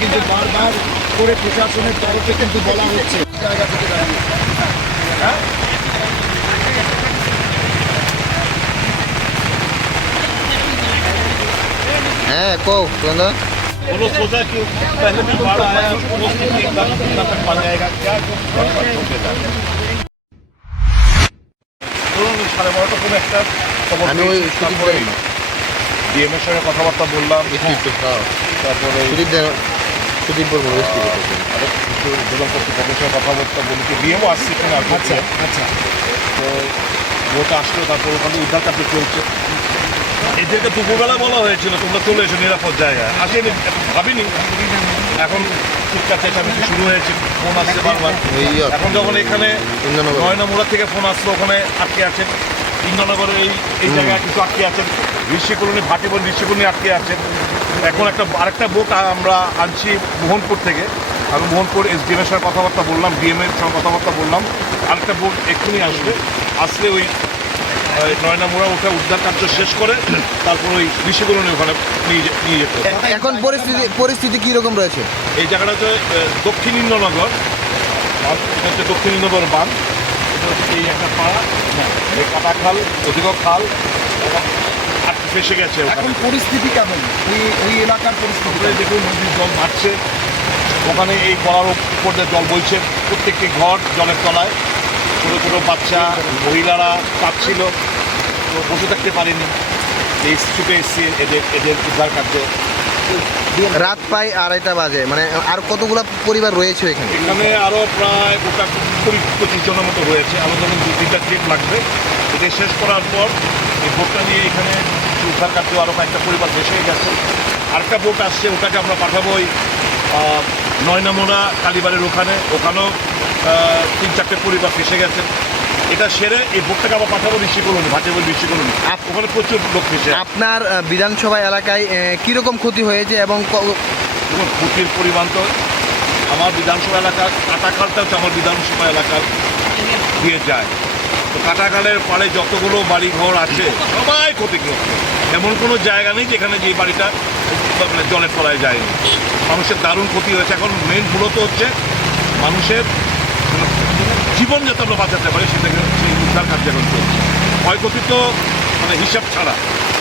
কিন্তু বারবার করে প্রশাসনের তরফে কিন্তু বলা হচ্ছে জায়গা থেকে দাঁড়িয়ে হ্যাঁ কো সুন্দর वो लोग सोचा कि पहले भी बाढ़ आया वो स्थिति एकदम कितना तक बन जाएगा क्या ধরুন সাড়ে বারোটা কোনো একটা খবর আমি ওই ডিএমের সঙ্গে কথাবার্তা বললাম একটু একটু তারপরে সুদীপ বর্মন রেস্কি কর্তৃপক্ষের সঙ্গে কথাবার্তা বলি ডিএমও আসছে এখানে আচ্ছা আচ্ছা। তো ওটা আসলো তারপর ওখানে উদ্ধার কার্য চলছে। এদেরকে দুপুরবেলা বলা হয়েছিল তোমরা চলে এসো নিরাপদ জায়গায়। আসেনি ভাবিনি। এখন চিৎকার চেঁচামেচি শুরু হয়েছে ফোন আসছে বারবার। এখন যখন এখানে। নয়নামুড়া থেকে ফোন আসলো ওখানে আটকে আছেন ইন্দ্রনগরে এই এই জায়গায় কিছু আটকে আছেন। ঋষিকলোনি ভাটিবল ঋষিকলোনি আটকে আছেন। এখন একটা আরেকটা বোট আমরা আনছি মোহনপুর থেকে। আমি মোহনপুর এস ডিএম এর সঙ্গে কথাবার্তা বললাম ডিএম এর সঙ্গে কথাবার্তা বললাম। আরেকটা বোট এক্ষুনি আসবে। আসলে ওই নয়নামুড়া ওটা উদ্ধার কার্য শেষ করে তারপর ওই ঋষিকলোনি ওখানে নিয়ে নিয়ে যেতে এখন পরিস্থিতি পরিস্থিতি কি রকম রয়েছে? এই জায়গাটা হচ্ছে দক্ষিণ ইন্দ্রনগর হচ্ছে দক্ষিণ ইন্দ্রনগর বাঁধ। হচ্ছে এই একটা পাড়া। এই কাটা খাল অধিক খাল। ফেসে গেছে এখন পরিস্থিতি কেমন? ওই ওই এলাকার পরিস্থিতি দেখুন নদীর জল বাড়ছে ওখানে এই গলার উপর দিয়ে জল বইছে। প্রত্যেকটি ঘর জলের তলায়। ছোটো ছোটো বাচ্চা মহিলারা কাঁদছিল। তো বসে থাকতে পারেনি। এই ছুটে এসছে এদের এদের উদ্ধার কার্য রাত প্রায় আড়াইটা বাজে। মানে আর কতগুলো পরিবার রয়েছে এখানে? এখানে আরও প্রায় কুড়ি পঁচিশ জনের মতো রয়েছে। আরও যেমন দু তিনটা ট্রিপ লাগবে। এটা শেষ করার পর এই বোটটা নিয়ে এখানে উদ্ধার কার্য আরও কয়েকটা পরিবার ভেসে গেছে। আরেকটা বোট আসছে, ওটাকে আমরা পাঠাবো ওই নয়নামোড়া, কালীবাড়ির ওখানে। ওখানেও তিন চারটে পরিবার ফেসে গেছে। এটা সেরে এই বোটটাকে আবার পাঠাবো ঋষি কলোনি ভাটিবল ঋষি কলোনি ওখানে প্রচুর লোক ফেসে আপনার বিধানসভা এলাকায় কীরকম ক্ষতি হয়েছে এবং দেখুন ক্ষতির পরিমাণ তো আমার বিধানসভা এলাকার কাটাখালটা হচ্ছে আমার বিধানসভা এলাকার দিয়ে যায়। তো কাটাখালের পাড়ে যতগুলো বাড়ি ঘর আছে সবাই ক্ষতিগ্রস্ত। এমন কোনো জায়গা নেই যেখানে যে বাড়িটা মানে জলের তলায় যায়নি। মানুষের দারুণ ক্ষতি হয়েছে। এখন মেন মূলত হচ্ছে মানুষের মানে জীবন যাতে আমরা বাঁচাতে পারি সেটাকে সেই উদ্ধার কার্য এখন চলছে। ক্ষয়ক্ষতি তো মানে হিসাব ছাড়া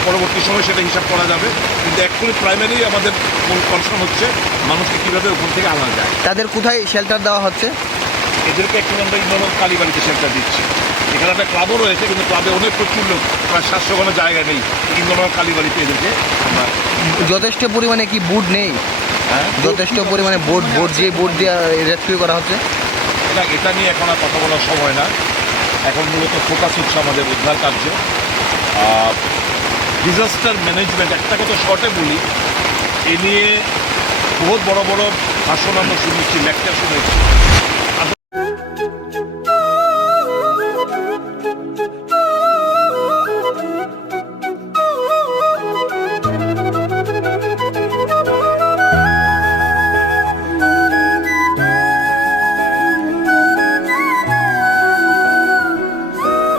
পরবর্তী সময় সেটা হিসাব করা যাবে। কিন্তু অ্যাকচুয়ালি প্রাইমারি আমাদের মূল কনসার্ন হচ্ছে মানুষকে কীভাবে ওখান থেকে আনা যায়। তাদের কোথায় শেল্টার দেওয়া হচ্ছে? এদেরকে একটু আমরা ইন্দোলন কালীবাড়িতে শেল্টার দিচ্ছি। এখানে একটা ক্লাবও রয়েছে কিন্তু ক্লাবে অনেক প্রচুর লোক প্রায় সাতশো কোনো জায়গা নেই। ইন্দোলন কালীবাড়িতে এদেরকে আমরা যথেষ্ট পরিমাণে কি বুট নেই? হ্যাঁ? যথেষ্ট পরিমাণে বোট বোট যে বোট দিয়ে রেস্কিউ করা হচ্ছে? এটা এটা নিয়ে এখন আর কথা বলার সময় না। এখন মূলত ফোকাস হচ্ছে আমাদের উদ্ধার কার্য। ডিজাস্টার ম্যানেজমেন্ট একটা কথা শর্টে বলি, এ নিয়ে বহুত বড় বড় ভাষণ আমরা শুনেছি লেকচার শুনেছি।